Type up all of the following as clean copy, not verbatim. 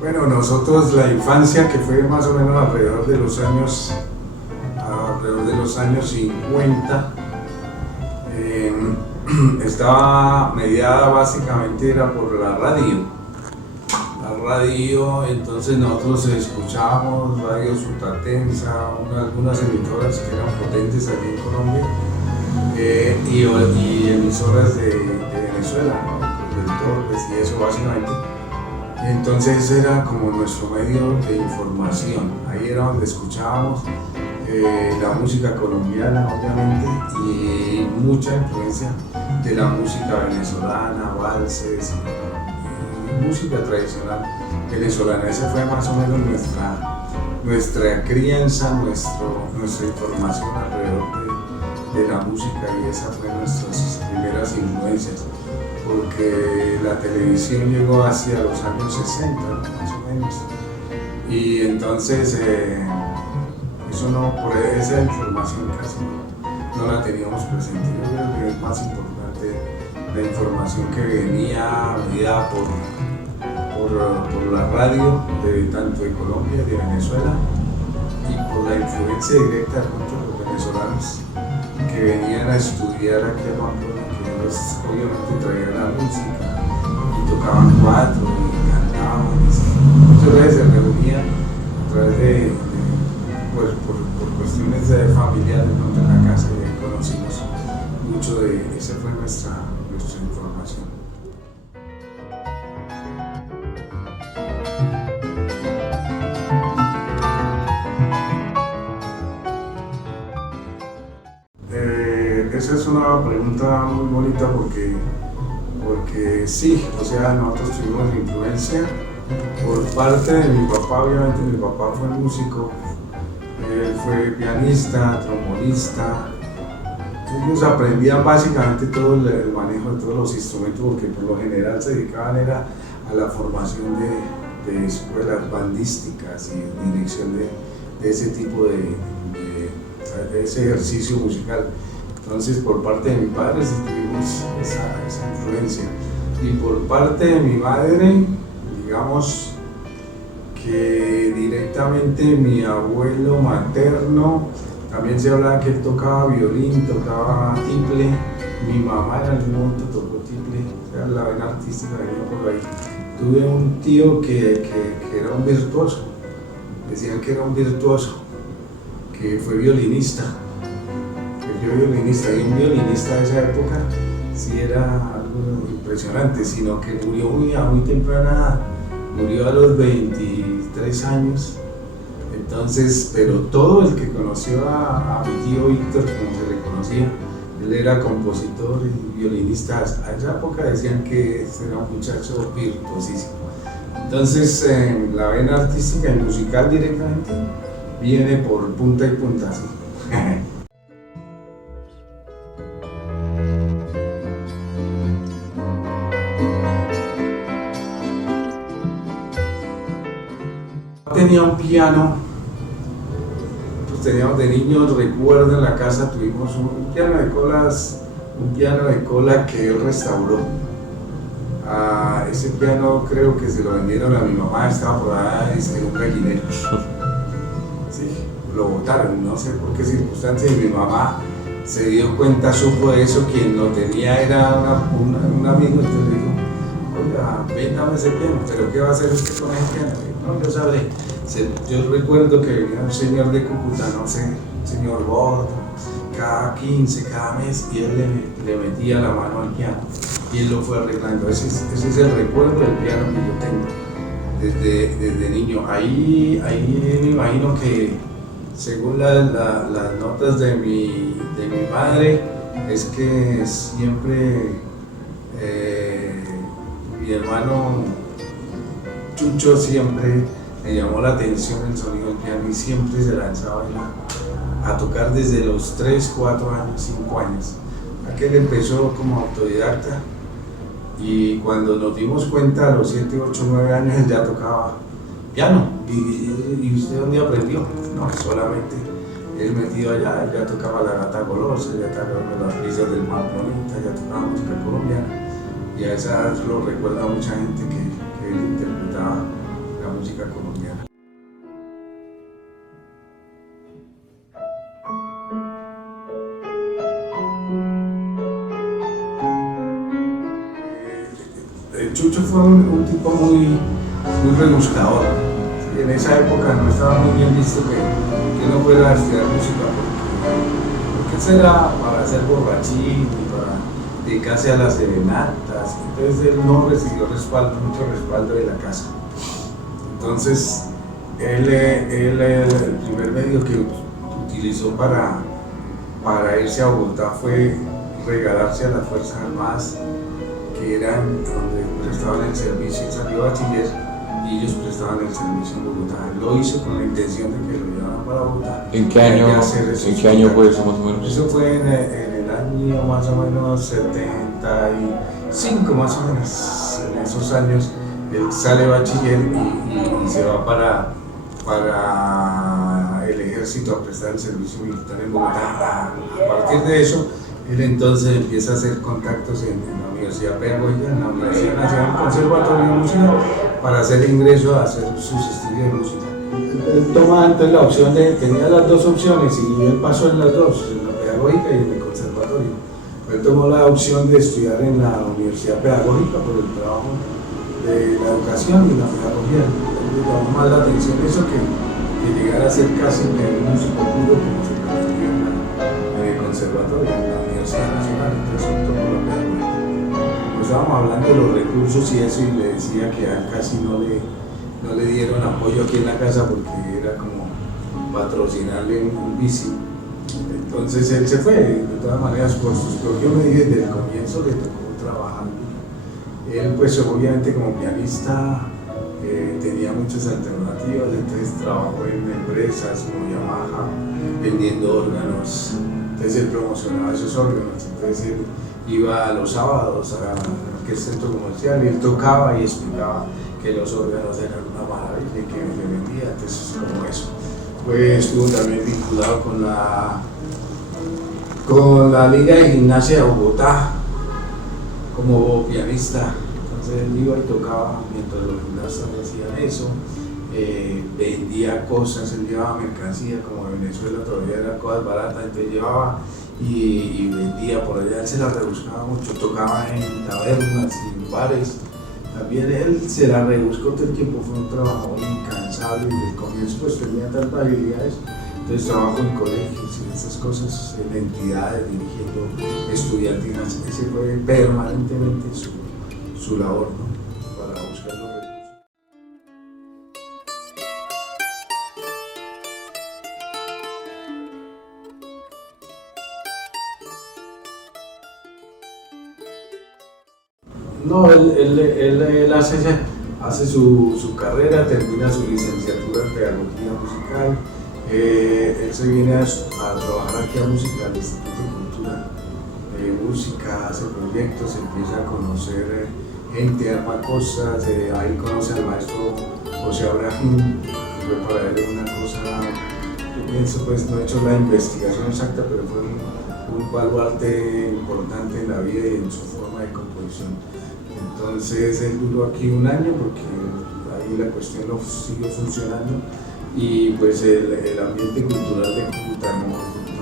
Bueno, nosotros la infancia, que fue más o menos alrededor de los años 50, estaba mediada básicamente era por la radio. Entonces nosotros escuchábamos radio Sutatensa, algunas emisoras que eran potentes aquí en Colombia, y emisoras de Venezuela, ¿no? Del Torres y eso básicamente. Entonces era como nuestro medio de información, ahí era donde escuchábamos la música colombiana obviamente y mucha influencia de la música venezolana, valses y música tradicional venezolana. Esa fue más o menos nuestra crianza, nuestra información alrededor de la música, y esa fue nuestras primeras influencias, porque la televisión llegó hacia los años 60, ¿no? Más o menos, y entonces esa información casi no la teníamos presente. Yo creo que es más importante la información que venía medida por la radio, tanto de Colombia, de Venezuela, y por la influencia directa de los venezolanos que venían a estudiar aquí a Pamplona, que ellos obviamente traían la música y tocaban cuatro y cantaban, y muchas veces se reunían a través por cuestiones familiares, ¿no? En la casa, y ahí conocimos mucho esa fue nuestra información. Esa es una pregunta muy bonita porque sí, o sea, nosotros tuvimos influencia por parte de mi papá. Obviamente mi papá fue músico, él fue pianista, trombonista. Ellos aprendían básicamente todo el manejo de todos los instrumentos, porque por lo general se dedicaban a la formación de escuelas bandísticas y dirección de ese tipo de ese ejercicio musical. Entonces, por parte de mi padre sí tuvimos esa influencia, y por parte de mi madre, digamos que directamente mi abuelo materno, también se hablaba que él tocaba violín, tocaba tiple. Mi mamá en algún momento tocó tiple, o sea, la vena artística venía por ahí. Tuve un tío que era un virtuoso, decían que era un virtuoso, que fue violinista. Y un violinista de esa época sí era algo impresionante, sino que murió a muy temprana edad, murió a los 23 años. Entonces, pero todo el que conoció a mi tío Víctor, como se le conocía, él era compositor y violinista. A esa época decían que era un muchacho virtuosísimo. Entonces, la vena artística y musical directamente viene por punta y punta, ¿sí? Tenía un piano, pues teníamos de niños, recuerdo en la casa tuvimos un piano de cola que él restauró. Ese piano creo que se lo vendieron a mi mamá, estaba por ahí en un gallinero. Sí, lo botaron, no sé por qué circunstancia, y mi mamá se dio cuenta, supo de eso. Quien lo tenía era un amigo, entonces le dijo: oiga, véndame ese piano. ¿Pero qué va a hacer usted con ese piano? No, yo sabré. Yo recuerdo que venía un señor de Cúcuta, no sé, un señor gordo, cada 15, cada mes, y él le metía la mano al piano y él lo fue arreglando. Ese es el recuerdo del piano que yo tengo desde niño. Ahí me imagino que, según las notas de mi madre, es que siempre mi hermano Chucho siempre me llamó la atención el sonido del piano, y siempre se lanzaba a tocar desde los 3, 4 años, 5 años. Aquel empezó como autodidacta, y cuando nos dimos cuenta a los 7, 8, 9 años él ya tocaba piano. ¿Y usted dónde aprendió? No, solamente él metido allá, ya tocaba La Gata Golosa, ya tocaba Las Brisas del Mar Bonita, ya tocaba música colombiana. Y a esa lo recuerda mucha gente que él interpretaba la música colombiana. Chucho fue un tipo muy rebuscador. ¿Sí? En esa época no estaba muy bien visto que uno fuera a estudiar música porque eso era para ser borrachín y para dedicarse a las serenatas. Entonces él no recibió mucho respaldo de la casa. Entonces él el primer medio que utilizó para irse a Bogotá fue regalarse a las Fuerzas Armadas, que eran donde prestaban el servicio. Él salió bachiller y ellos prestaban el servicio en Bogotá. Él lo hizo con la intención de que lo llevaran para Bogotá. ¿En qué año fue eso más o menos? Eso fue en el año más o menos 75 más o menos. En esos años él sale bachiller y se va para el ejército a prestar el servicio militar en Bogotá. A partir de eso, él entonces empieza a hacer contactos en la Universidad Pedagógica, en la Universidad Nacional Conservatorio de Música, para hacer ingreso a hacer sus estudios de música. Él toma antes la opción tenía las dos opciones y él pasó en las dos, en la Pedagógica y en el Conservatorio. Él tomó la opción de estudiar en la Universidad Pedagógica por el trabajo de la educación y la pedagogía. Le llamó más la atención eso que llegar a ser casi un músico puro como se convirtió en el Conservatorio, en la Universidad Nacional. Entonces optó por la pedagogía. Pues estábamos hablando de los recursos y eso, y le decía que a él casi no le dieron apoyo aquí en la casa porque era como patrocinarle un bici. Entonces él se fue, de todas maneras por sus propios medios. Desde el comienzo le tocó trabajar. Él pues obviamente como pianista tenía muchas alternativas, entonces trabajó en empresas como Yamaha vendiendo órganos. Entonces él promocionaba esos órganos. Entonces él iba a los sábados a aquel centro comercial y él tocaba y explicaba que los órganos eran una maravilla y que se vendía. Entonces como eso. Pues estuvo también vinculado con la Liga de Gimnasia de Bogotá como pianista. Entonces él iba y tocaba mientras los gimnastas hacían eso. Vendía cosas, él llevaba mercancía, como en Venezuela todavía eran cosas baratas, entonces llevaba y vendía por allá. Él se la rebuscaba mucho, tocaba en tabernas y en bares. También él se la rebuscó todo el tiempo, fue un trabajador incansable y desde el comienzo pues tenía tantas habilidades. Entonces trabajó en colegios y esas cosas, en entidades, dirigiendo estudiantinas. Ese fue permanentemente su labor, ¿no? Para buscar los recursos. No, él hace su carrera, termina su licenciatura en Pedagogía Musical. Él se viene a trabajar aquí a música al Instituto de Cultura Música, hace proyectos, empieza a conocer gente, arma cosas, ahí conoce al maestro José Abraham, que fue para él una cosa, yo pienso, pues no he hecho la investigación exacta, pero fue un baluarte importante en la vida y en su forma de composición. Entonces él duró aquí un año porque ahí la cuestión no siguió funcionando y pues el ambiente cultural de Cúcuta no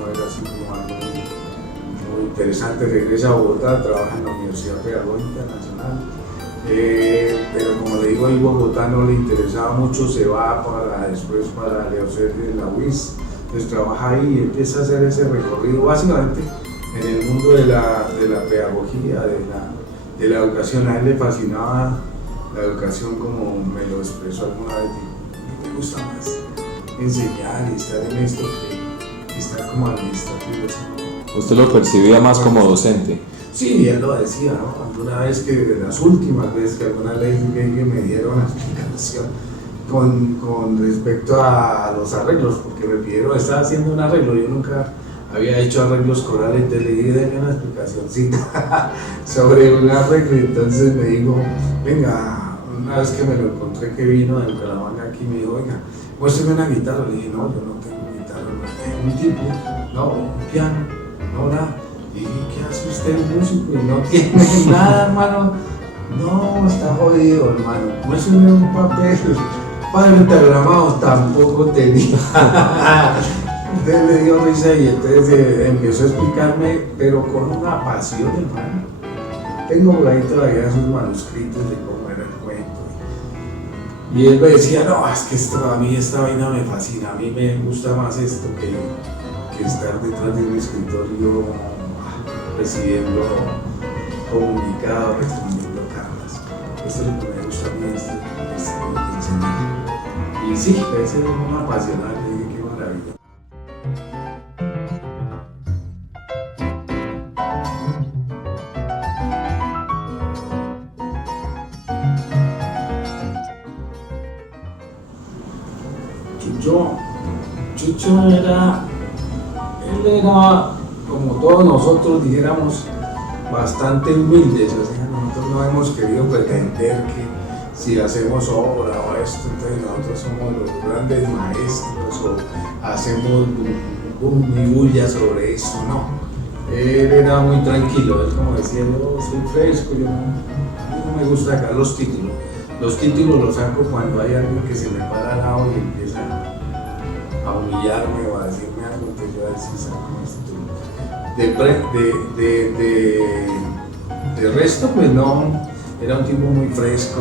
era así como algo muy interesante. Regresa a Bogotá, trabaja en la Universidad Pedagógica Nacional, pero como le digo, ahí Bogotá no le interesaba mucho, se va después para Leocer de la UIS, entonces trabaja ahí y empieza a hacer ese recorrido básicamente en el mundo de la pedagogía, de la educación. A él le fascinaba la educación, como me lo expresó alguna vez. Me gusta más enseñar y estar en esto que estar como administrativo. ¿Usted lo percibía más como docente? Sí, él lo decía, ¿no? Alguna vez de las últimas veces que alguna vez que me dieron una explicación con respecto a los arreglos, porque me pidieron, estaba haciendo un arreglo, yo nunca había hecho arreglos corales, entonces le dije, denme una explicacióncita sobre un arreglo, entonces me dijo, venga, una vez que me lo encontré que vino de Bucaramanga aquí me dijo, oiga, muéstrame una guitarra. Le dije, no, yo no tengo guitarra, no. Un tipo, no, un piano, no, nada. Y dije, ¿qué hace usted, músico? Y no tiene nada, hermano. No, está jodido, hermano. Muéstrame un papel. Padre pentagramados tampoco tenía. Entonces le dio risa y entonces empezó a explicarme, pero con una pasión, hermano. Tengo por ahí todavía sus manuscritos de cómo era el cuento. Y él me decía, no, es que a mí esta vaina me fascina, a mí me gusta más esto que estar detrás de un escritorio recibiendo comunicados, respondiendo cartas. Eso es lo que me gusta a mí, es enseñar. Y sí, ese es un apasionante, qué maravilla. Chucho era, como todos nosotros dijéramos, bastante humildes, o sea, nosotros no hemos querido pretender que si hacemos obra o esto, entonces nosotros somos los grandes maestros o hacemos un bulla sobre eso, no. Él era muy tranquilo, él como decía, yo soy fresco, yo no me gusta sacar los títulos. Los títulos los saco cuando hay alguien que se me para al lado y empieza a humillarme o a decirme algo, entonces yo a decir saco los títulos. De resto, pues no, era un tipo muy fresco,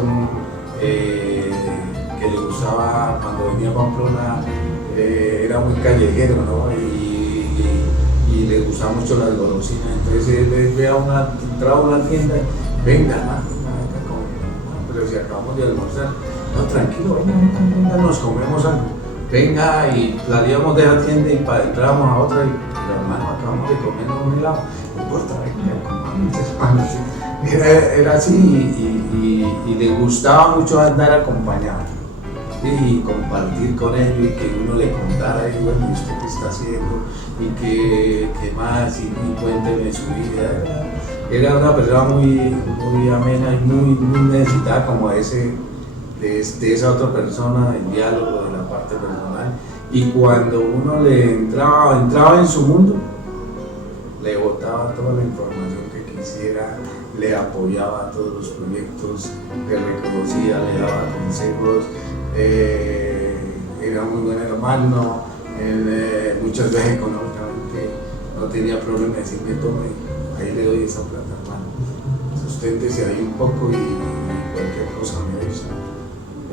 que le gustaba, cuando venía a Pamplona, era muy callejero, ¿no? Y le gustaba mucho las golosinas, entonces él entraba a una tienda, venga, pero si acabamos de almorzar, no, tranquilo, venga, nos comemos algo, venga, y salíamos de esa tienda y entrábamos a otra y hermano, acabamos de comer un helado, no importa, venga, era así y le gustaba mucho andar acompañado y compartir con él y que uno le contara, y bueno, ¿y usted qué está haciendo? Y qué más, y cuénteme su vida. Era una persona muy amena y muy necesitada como de esa otra persona, del diálogo, de la parte personal. Y cuando uno le entraba en su mundo, le botaba toda la información que quisiera, le apoyaba a todos los proyectos, le reconocía, le daba consejos, era muy buen hermano, muchas veces económicamente no tenía problema de decirme, tome, ahí le doy esa plata, hermano, susténtese ahí un poco y cualquier cosa me avisa.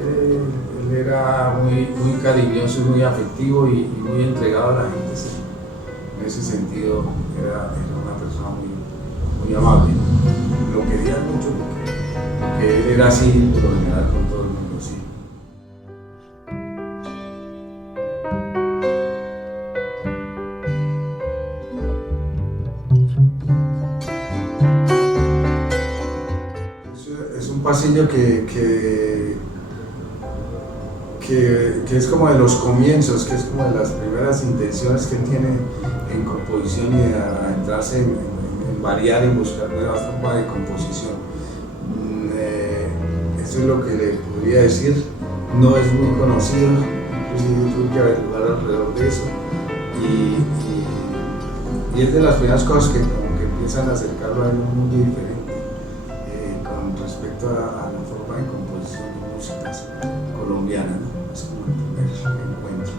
Él era muy cariñoso y muy afectivo y muy entregado a la gente, sí. En ese sentido era una persona muy amable, lo quería mucho porque él era así por lo general con todo el mundo, sí. Es un pasillo que es como de los comienzos, que es como de las primeras intenciones que tiene en composición y a entrarse en variar y buscar nuevas formas de composición. Eso es lo que le podría decir. No es muy conocido, inclusive tuve que averiguar alrededor de eso. Y es de las primeras cosas que como que empiezan a acercarlo a un mundo diferente con respecto a la forma de composición de músicas colombianas, ¿no? Es como el primer encuentro.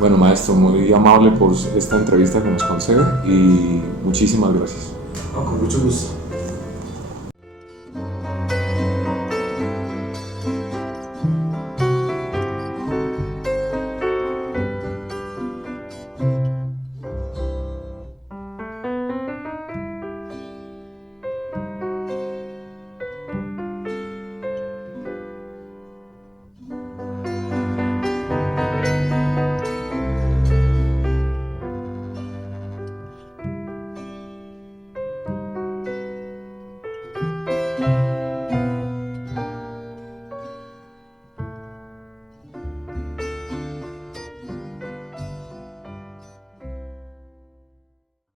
Bueno, maestro, muy amable por esta entrevista que nos concede y muchísimas gracias. No, con mucho gusto.